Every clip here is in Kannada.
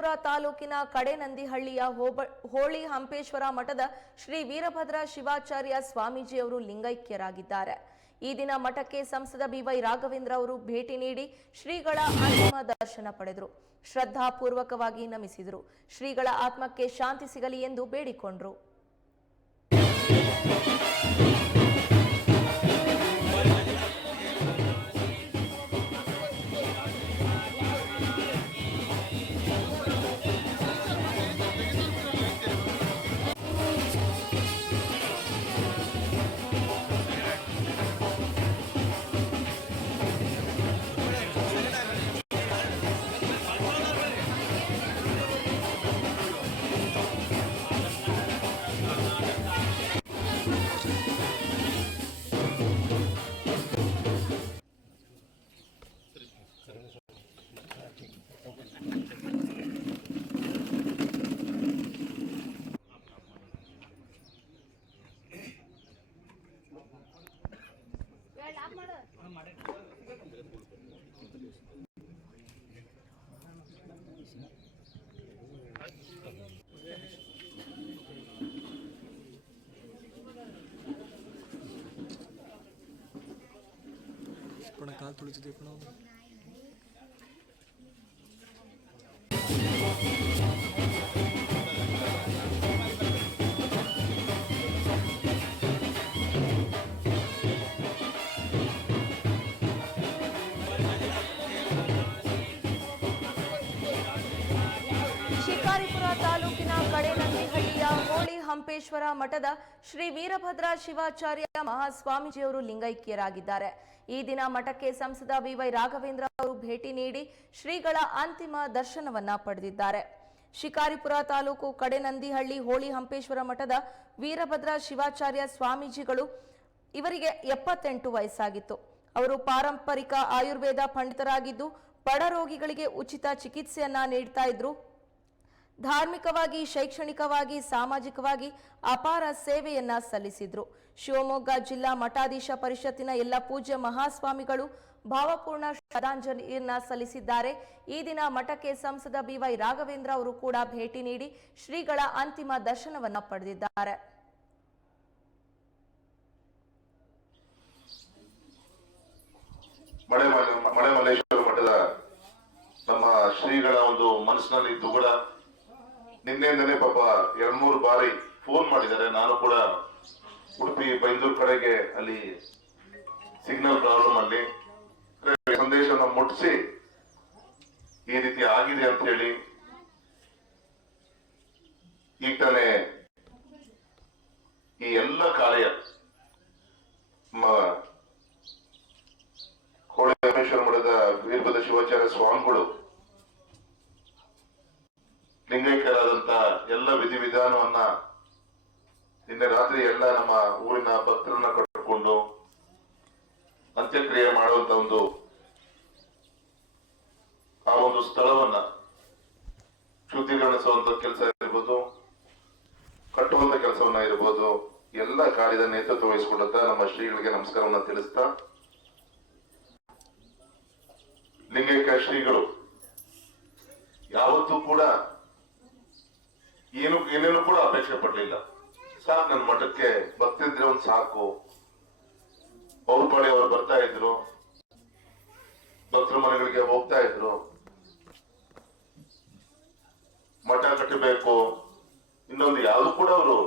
ಶಿಕಾರಿಪುರ ತಾಲೂಕಿನ ಕಡೆನಂದಿಹಳ್ಳಿಯ ಹೋಬ, ಹೋಳಿ ಹಂಪೇಶ್ವರ ಮಠದ ಶ್ರೀ ವೀರಭದ್ರ ಶಿವಾಚಾರ್ಯ ಸ್ವಾಮೀಜಿಯವರು ಲಿಂಗೈಕ್ಯರಾಗಿದ್ದಾರೆ. ಈ ದಿನ ಮಠಕ್ಕೆ ಸಂಸದ ಬಿವೈ ರಾಘವೇಂದ್ರ ಅವರು ಭೇಟಿ ನೀಡಿ ಶ್ರೀಗಳ ಅಂತಿಮ ದರ್ಶನ ಪಡೆದರು. ಶ್ರದ್ಧಾಪೂರ್ವಕವಾಗಿ ನಮಿಸಿದರು. ಶ್ರೀಗಳ ಆತ್ಮಕ್ಕೆ ಶಾಂತಿ ಸಿಗಲಿ ಎಂದು ಬೇಡಿಕೊಂಡರು. మన కాలు తుడిచి తిప్పినావు ಶಿಕಾರಿಪುರ ತಾಲೂಕಿನ ಕಡೆನಂದಿಹಳ್ಳಿಯ ಹೋಳಿ ಹಂಪೇಶ್ವರ ಮಠದ ಶ್ರೀ ವೀರಭದ್ರ ಶಿವಾಚಾರ್ಯ ಮಹಾಸ್ವಾಮೀಜಿಯವರು ಲಿಂಗೈಕ್ಯರಾಗಿದ್ದಾರೆ. ಈ ದಿನ ಮಠಕ್ಕೆ ಸಂಸದ ವಿವೈ ರಾಘವೇಂದ್ರ ಅವರು ಭೇಟಿ ನೀಡಿ ಶ್ರೀಗಳ ಅಂತಿಮ ದರ್ಶನವನ್ನ ಪಡೆದಿದ್ದಾರೆ. ಶಿಕಾರಿಪುರ ತಾಲೂಕು ಕಡೆನಂದಿಹಳ್ಳಿ ಹೋಳಿ ಹಂಪೇಶ್ವರ ಮಠದ ವೀರಭದ್ರ ಶಿವಾಚಾರ್ಯ ಸ್ವಾಮೀಜಿಗಳು ಇವರಿಗೆ ಎಪ್ಪತ್ತೆಂಟು ವಯಸ್ಸಾಗಿತ್ತು. ಅವರು ಪಾರಂಪರಿಕ ಆಯುರ್ವೇದ ಪಂಡಿತರಾಗಿದ್ದು, ಬಡ ರೋಗಿಗಳಿಗೆ ಉಚಿತ ಚಿಕಿತ್ಸೆಯನ್ನ ನೀಡ್ತಾ ಇದ್ರು. ಧಾರ್ಮಿಕವಾಗಿ, ಶೈಕ್ಷಣಿಕವಾಗಿ, ಸಾಮಾಜಿಕವಾಗಿ ಅಪಾರ ಸೇವೆಯನ್ನ ಸಲ್ಲಿಸಿದ್ರು. ಶಿವಮೊಗ್ಗ ಜಿಲ್ಲಾ ಮಠಾಧೀಶ ಪರಿಷತ್ತಿನ ಎಲ್ಲ ಪೂಜ್ಯ ಮಹಾಸ್ವಾಮಿಗಳು ಭಾವಪೂರ್ಣ ಶ್ರದ್ಧಾಂಜಲಿಯನ್ನ ಸಲ್ಲಿಸಿದ್ದಾರೆ. ಈ ದಿನ ಮಠಕ್ಕೆ ಸಂಸದ ಬಿವೈ ರಾಘವೇಂದ್ರ ಅವರು ಕೂಡ ಭೇಟಿ ನೀಡಿ ಶ್ರೀಗಳ ಅಂತಿಮ ದರ್ಶನವನ್ನ ಪಡೆದಿದ್ದಾರೆ ಮಳೆ ಮಲೆ- ಮಳೆ ಮಲ್ಲೇಶ್ವರ ಮಠದ ನಮ್ಮ ಶ್ರೀಗಳ ಒಂದು ಮನಸ್ಸಿನಲ್ಲಿ ದುಗುಡ ನಿನ್ನೆಯಿಂದನೇ ಪಾಪ ಎರಡ್ ಮೂರು ಬಾರಿ ಫೋನ್ ಮಾಡಿದ್ದಾರೆ. ನಾನು ಕೂಡ ಉಡುಪಿ, ಬೈಂದೂರು ಕಡೆಗೆ ಅಲ್ಲಿ ಸಿಗ್ನಲ್ ಪ್ರಾಬ್ಲಮ್ ಅಲ್ಲಿ. ಸಂದೇಶವನ್ನು ಮುಟ್ಟಿಸಿ ಈ ರೀತಿ ಆಗಿದೆ ಅಂತ ಹೇಳಿ ಈಗ ತಾನೇ ಈ ಎಲ್ಲ ಕಾರ್ಯ ಮ- ಹೋಳಿ ರಾಮೇಶ್ವರ ಮಠದ ವೀರಭದ್ರ ಶಿವಾಚಾರ್ಯ ಸ್ವಾಮಿಗಳು ಲಿಂಗೈಕ್ಯರಾದಂತ ಎಲ್ಲ ವಿಧಿವಿಧಾನವನ್ನ ನಿನ್ನೆ ರಾತ್ರಿ ಎಲ್ಲ ನಮ್ಮ ಊರಿನ ಭಕ್ತರನ್ನ ಕಟ್ಟಿಕೊಂಡು ಅಂತ್ಯಕ್ರಿಯೆ ಮಾಡುವಂತ ಒಂದು ಆ ಒಂದು ಸ್ಥಳವನ್ನ ಶುದ್ಧೀಕರಿಸುವಂತ ಕೆಲಸ ಇರ್ಬೋದು, ಕಟ್ಟುವಂತ ಕೆಲಸವನ್ನ ಇರ್ಬೋದು, ಎಲ್ಲ ಕಾರ್ಯದ ನೇತೃತ್ವ ವಹಿಸಿಕೊಂಡಂತ ನಮ್ಮ ಶ್ರೀಗಳಿಗೆ ನಮಸ್ಕಾರವನ್ನ ತಿಳಿಸ್ತಾ ಲಿಂಗೈಕ್ಯ ಶ್ರೀಗಳು, ಯಾವತ್ತೂ ಕೂಡ ಏನು, ಏನೇನು ಕೂಡ ಅಪೇಕ್ಷೆ ಪಡ್ಲಿಲ್ಲ. ಸಾಕು ನನ್ನ ಮಠಕ್ಕೆ ಬರ್ತಿದ್ರೆ ಒಂದು ಸಾಕು. ಬಹುಪಾಳಿ ಅವರು ಬರ್ತಾ ಇದ್ರು. ಭಕ್ತರ ಮನೆಗಳಿಗೆ ಹೋಗ್ತಾ ಇದ್ರು. ಮಠ ಕಟ್ಟಬೇಕು. ಇನ್ನೊಂದು ಯಾವುದು ಕೂಡ ಅವರು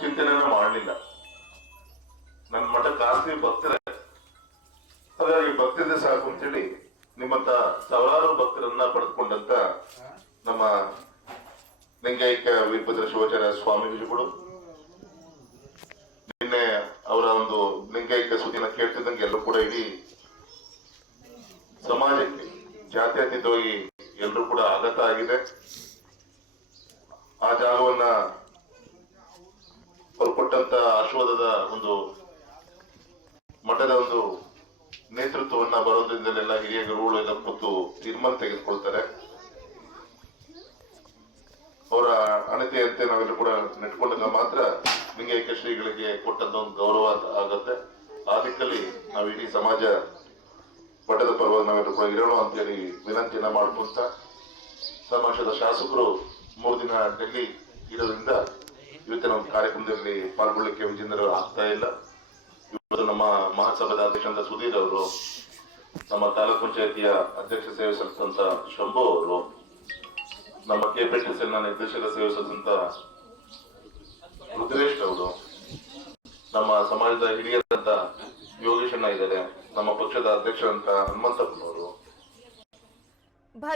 ಚಿಂತನೆನ ಮಾಡಲಿಲ್ಲ. ನನ್ನ ಮಠಕ್ಕೆ ಆಸ್ತಿ, ಭಕ್ತರೇ ಹಾಗಾಗಿ ಭಕ್ತಿದ್ರೆ ಸಾಕು ಅಂತೇಳಿ ನಿಮ್ಮಂತ ಸಾವಿರಾರು ಭಕ್ತರನ್ನ ಪಡೆದುಕೊಂಡಂತ ನಮ್ಮ ಲಿಂಗೈಕ್ಯ ವೀರಭದ್ರ ಶಿವಾಚಾರ್ಯ ಸ್ವಾಮೀಜಿಗಳು ನಿನ್ನೆ ಅವರ ಒಂದು ಲಿಂಗೈಕ ಸುದ್ದಿನ ಕೇಳ್ತಿದ್ದಂಗೆ ಎಲ್ಲರೂ ಕೂಡ ಇಡೀ ಸಮಾಜಕ್ಕೆ ಜಾತ್ಯತೀತವಾಗಿ ಎಲ್ಲರೂ ಕೂಡ ಆಗತ ಆಗಿದೆ. ಆ ಜಾಗವನ್ನ ಅವ್ರು ಕೊಟ್ಟಂತ ಒಂದು ಮಠದ ಒಂದು ನೇತೃತ್ವವನ್ನ ಬರೋದ್ರಿಂದಲೆಲ್ಲ ಹಿರಿಯ ಗುರುಗಳು ಎಲ್ಲ ಕೂತು ತೀರ್ಮಾನ ತೆಗೆದುಕೊಳ್ತಾರೆ ಅವರ ಅಣತೆಯಂತೆ ನಾವೆಲ್ಲರೂ ಕೂಡ ನೆಟ್ಕೊಂಡಾಗ ಮಾತ್ರ ಲಿಂಗೈಕ್ಯ ಶ್ರೀಗಳಿಗೆ ಕೊಟ್ಟಂತ ಒಂದು ಗೌರವ ಆಗುತ್ತೆ. ಆ ದಿಕ್ಕಲ್ಲಿ ನಾವು ಇಡೀ ಸಮಾಜ ಪಟ್ಟದ ಪರವಾಗಿ ನಾವೆಲ್ಲರೂ ಕೂಡ ಇರೋಣ ಅಂತೇಳಿ ವಿನಂತಿಯನ್ನ ಮಾಡ್ಕೊಂತ ಸಮಾಜದ ಶಾಸಕರು ಮೂರು ದಿನ ಡೆಲ್ಲಿ ಇರೋದ್ರಿಂದ ಇವತ್ತಿನ ಒಂದು ಕಾರ್ಯಕ್ರಮದಲ್ಲಿ ಪಾಲ್ಗೊಳ್ಳಿಕ್ಕೆ ವಿಜೇಂದ್ರ ಆಗ್ತಾ ಇಲ್ಲ. ಇವತ್ತು ನಮ್ಮ ಮಹಾಸಭಾದ ಅಧ್ಯಕ್ಷ ಸುಧೀರ್ ಅವರು, ನಮ್ಮ ತಾಲೂಕ್ ಪಂಚಾಯತಿಯ ಅಧ್ಯಕ್ಷ ಸೇವೆ ಸಲ್ಲಿಸಿದಂತ ಶಂಭು ಅವರು ನಮ್ಮ ಕೆಪಿಟಿಸಿ ನಿರ್ದೇಶಕ ಸೇವೆ ರುದ್ರೇಶ್ ಅವರು ನಮ್ಮ ಸಮಾಜದ ಹಿರಿಯರಂತ ಯೋಗೇಶಣ್ಣ ಇದ್ದಾರೆ. ನಮ್ಮ ಪಕ್ಷದ ಅಧ್ಯಕ್ಷರಂತ ಹನುಮಂತಪ್ಪನವರು ಭದ್ರಾ